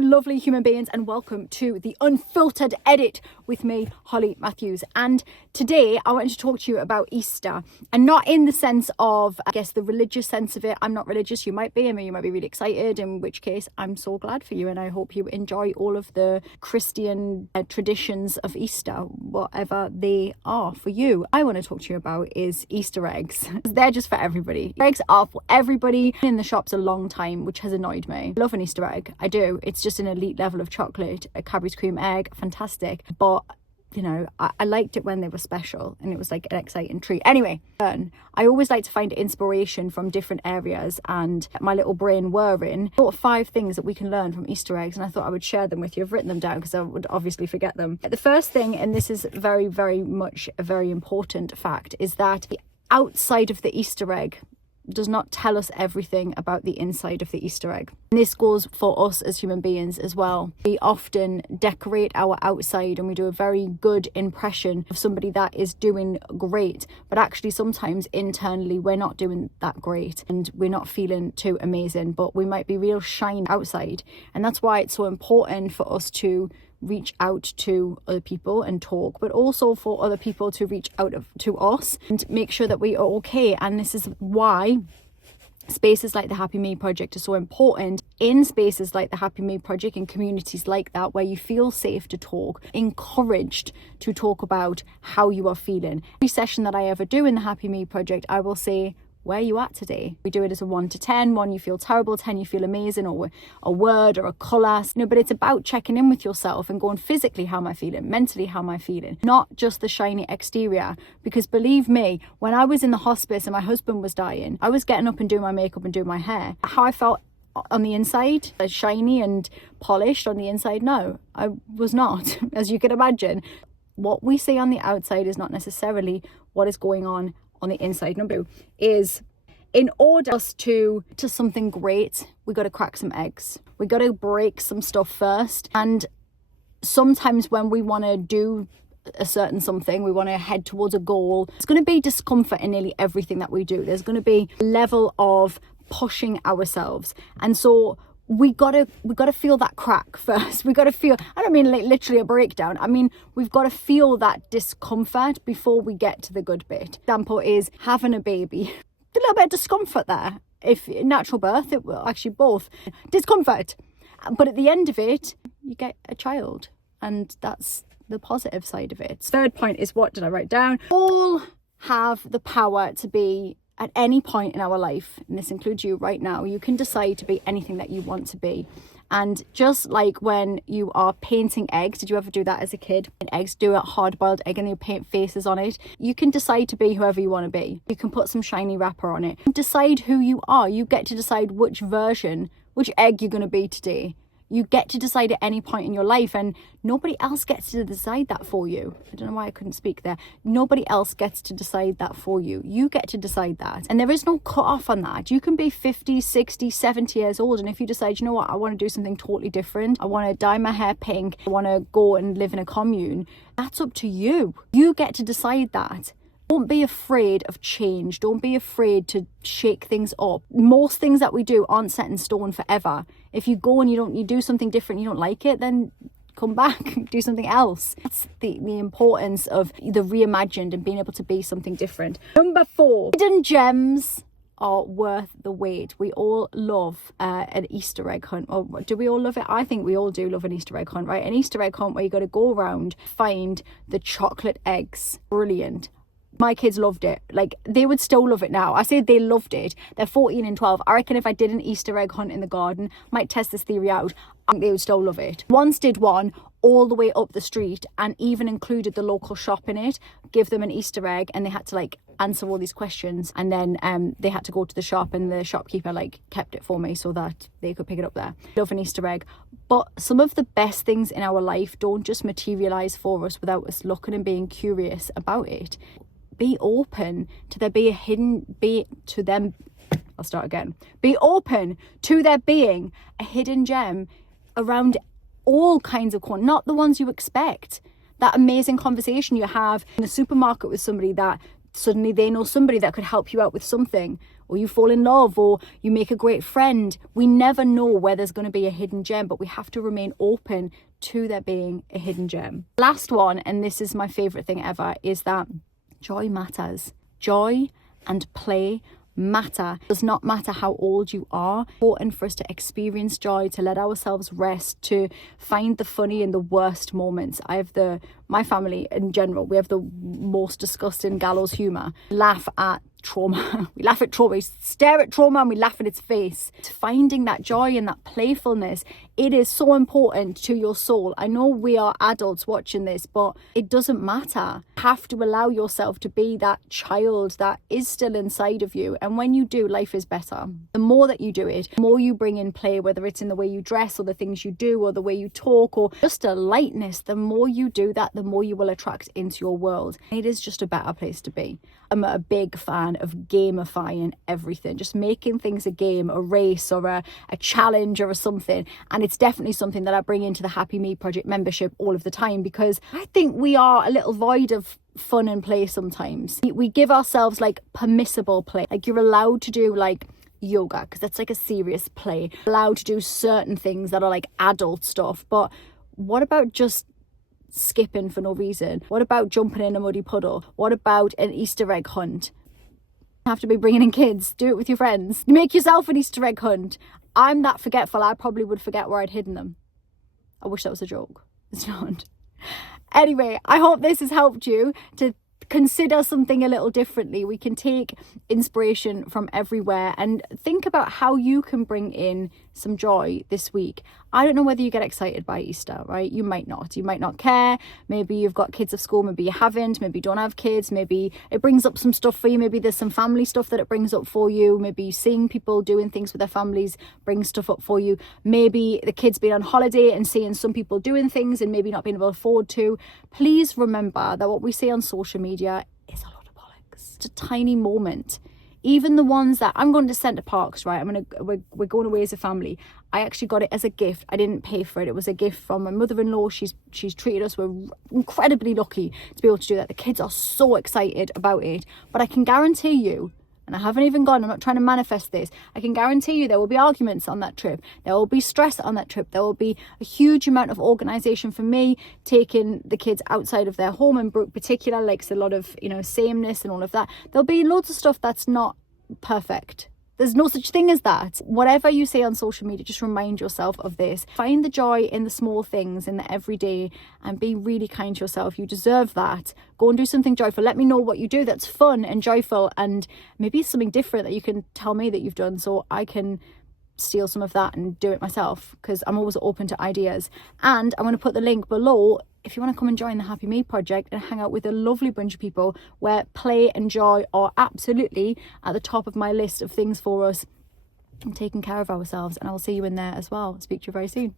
you lovely human beings, and welcome to the Unfiltered Edit with me, Holly Matthews. And today I wanted to talk to you about Easter, and not in the sense of, I guess, the religious sense of it. I'm not religious, you might be, I mean, you might be really excited, in which case I'm so glad for you, and I hope you enjoy all of the Christian traditions of Easter, whatever they are for you. I want to talk to you about is Easter eggs. They're just for everybody. Eggs are for everybody. In the shops a long time, which has annoyed me. I love an Easter egg, I do. It's just an elite level of chocolate. A Cadbury's cream egg, fantastic. But you know, I liked it when they were special and it was like an exciting treat. Anyway, I always like to find inspiration from different areas, and my little brain whirring, I thought 5 things that we can learn from Easter eggs, and I thought I would share them with you. I've written them down because I would obviously forget them. The first thing, and this is very, very much a very important fact, is that the outside of the Easter egg does not tell us everything about the inside of the Easter egg. And this goes for us as human beings as well. We often decorate our outside and we do a very good impression of somebody that is doing great, but actually sometimes internally we're not doing that great and we're not feeling too amazing, but we might be real shiny outside. And that's why it's so important for us to reach out to other people and talk, but also for other people to reach out to us and make sure that we are okay. And this is why spaces like the Happy Me Project are so important. In spaces like the Happy Me Project, in communities like that, where you feel safe to talk, encouraged to talk about how you are feeling. Every session that I ever do in the Happy Me Project, I will say, where are you at today? We do it as a 1 to 10. 1, you feel terrible. 10, you feel amazing, or a word or a colour. You know, but it's about checking in with yourself and going physically, how am I feeling? Mentally, how am I feeling? Not just the shiny exterior. Because believe me, when I was in the hospice and my husband was dying, I was getting up and doing my makeup and doing my hair. How I felt on the inside, shiny and polished on the inside, no, I was not, as you can imagine. What we see on the outside is not necessarily what is going on the inside. Number 2 is, in order us to something great, we got to crack some eggs. We got to break some stuff first. And sometimes when we want to do a certain something, we want to head towards a goal, there's going to be discomfort in nearly everything that we do. There's going to be a level of pushing ourselves, and so we gotta feel that crack first. We gotta feel, I don't mean like literally a breakdown, I mean we've got to feel that discomfort before we get to the good bit. Example is having a baby. A little bit of discomfort there. If natural birth, it will actually both discomfort, but at the end of it you get a child, and that's the positive side of it. Third point is, what did I write down? All have the power to be at any point in our life, and this includes you right now. You can decide to be anything that you want to be. And just like when you are painting eggs, did you ever do that as a kid? Eggs, do a hard-boiled egg and you paint faces on it. You can decide to be whoever you want to be. You can put some shiny wrapper on it. Decide who you are. You get to decide which egg you're going to be today. You get to decide at any point in your life, and nobody else gets to decide that for you. I don't know why I couldn't speak there. Nobody else gets to decide that for you. You get to decide that. And there is no cut off on that. You can be 50, 60, 70 years old, and if you decide, you know what, I want to do something totally different. I want to dye my hair pink. I want to go and live in a commune. That's up to you. You get to decide that. Don't be afraid of change. Don't be afraid to shake things up. Most things that we do aren't set in stone forever. If you go and you do something different, you don't like it, then come back, do something else. That's the importance of the reimagined and being able to be something different. Number 4, hidden gems are worth the wait. We all love an Easter egg hunt. Or do we all love it? I think we all do love an Easter egg hunt, right? An Easter egg hunt where you got to go around, find the chocolate eggs. Brilliant. My kids loved it. Like, they would still love it now. I say they loved it. They're 14 and 12. I reckon if I did an Easter egg hunt in the garden, might test this theory out, I think they would still love it. Once did one all the way up the street and even included the local shop in it, give them an Easter egg, and they had to like answer all these questions, and then they had to go to the shop, and the shopkeeper like kept it for me so that they could pick it up there. Love an Easter egg. But some of the best things in our life don't just materialize for us without us looking and being curious about it. Be open to there be a hidden, be to them, I'll start again. Be open to there being a hidden gem around all kinds of corn, not the ones you expect. That amazing conversation you have in the supermarket with somebody that suddenly they know somebody that could help you out with something, or you fall in love, or you make a great friend. We never know where there's going to be a hidden gem, but we have to remain open to there being a hidden gem. Last one, and this is my favorite thing ever, is that joy matters. Joy and play matter. It does not matter how old you are. It's important for us to experience joy, to let ourselves rest, to find the funny in the worst moments. My family in general, we have the most disgusting gallows humor. Laugh at trauma. We laugh at trauma. We stare at trauma and we laugh at its face. It's finding that joy and that playfulness. It is so important to your soul. I know we are adults watching this, but it doesn't matter. You have to allow yourself to be that child that is still inside of you. And when you do, life is better. The more that you do it, the more you bring in play, whether it's in the way you dress or the things you do or the way you talk or just a lightness, the more you do that, the more you will attract into your world. It is just a better place to be. I'm a big fan of gamifying everything, just making things a game, a race or a challenge or a something. And it's definitely something that I bring into the Happy Me Project membership all of the time, because I think we are a little void of fun and play sometimes. We give ourselves like permissible play, like you're allowed to do like yoga because that's like a serious play, allowed to do certain things that are like adult stuff. But what about just skipping for no reason? What about jumping in a muddy puddle? What about an Easter egg hunt? You have to be bringing in kids. Do it with your friends. You make yourself an Easter egg hunt. I'm that forgetful, I probably would forget where I'd hidden them. I wish that was a joke. It's not. Anyway, I hope this has helped you to consider something a little differently. We can take inspiration from everywhere and think about how you can bring in some joy this week. I don't know whether you get excited by Easter, right? You might not. You might not care. Maybe you've got kids at school, maybe you haven't, maybe you don't have kids, maybe it brings up some stuff for you, maybe there's some family stuff that it brings up for you, maybe seeing people doing things with their families brings stuff up for you, maybe the kids being on holiday and seeing some people doing things and maybe not being able to afford to. Please remember that what we see on social media is a lot of bollocks. It's a tiny moment. Even the ones that I'm going to Center Parcs, right? We're going away as a family. I actually got it as a gift. I didn't pay for it. It was a gift from my mother-in-law. She's treated us. We're incredibly lucky to be able to do that. The kids are so excited about it. But I can guarantee you, and I haven't even gone, I'm not trying to manifest this, I can guarantee you there will be arguments on that trip. There will be stress on that trip. There will be a huge amount of organisation for me, taking the kids outside of their home, and Brooke particular likes a lot of, sameness and all of that. There'll be loads of stuff that's not perfect. There's no such thing as that. Whatever you say on social media, just remind yourself of this. Find the joy in the small things, in the everyday, and be really kind to yourself. You deserve that. Go and do something joyful. Let me know what you do that's fun and joyful, and maybe something different that you can tell me that you've done so I can steal some of that and do it myself, because I'm always open to ideas. And I'm going to put the link below if you want to come and join the Happy Me Project and hang out with a lovely bunch of people where play and joy are absolutely at the top of my list of things for us and taking care of ourselves. And I will see you in there as well. Speak to you very soon.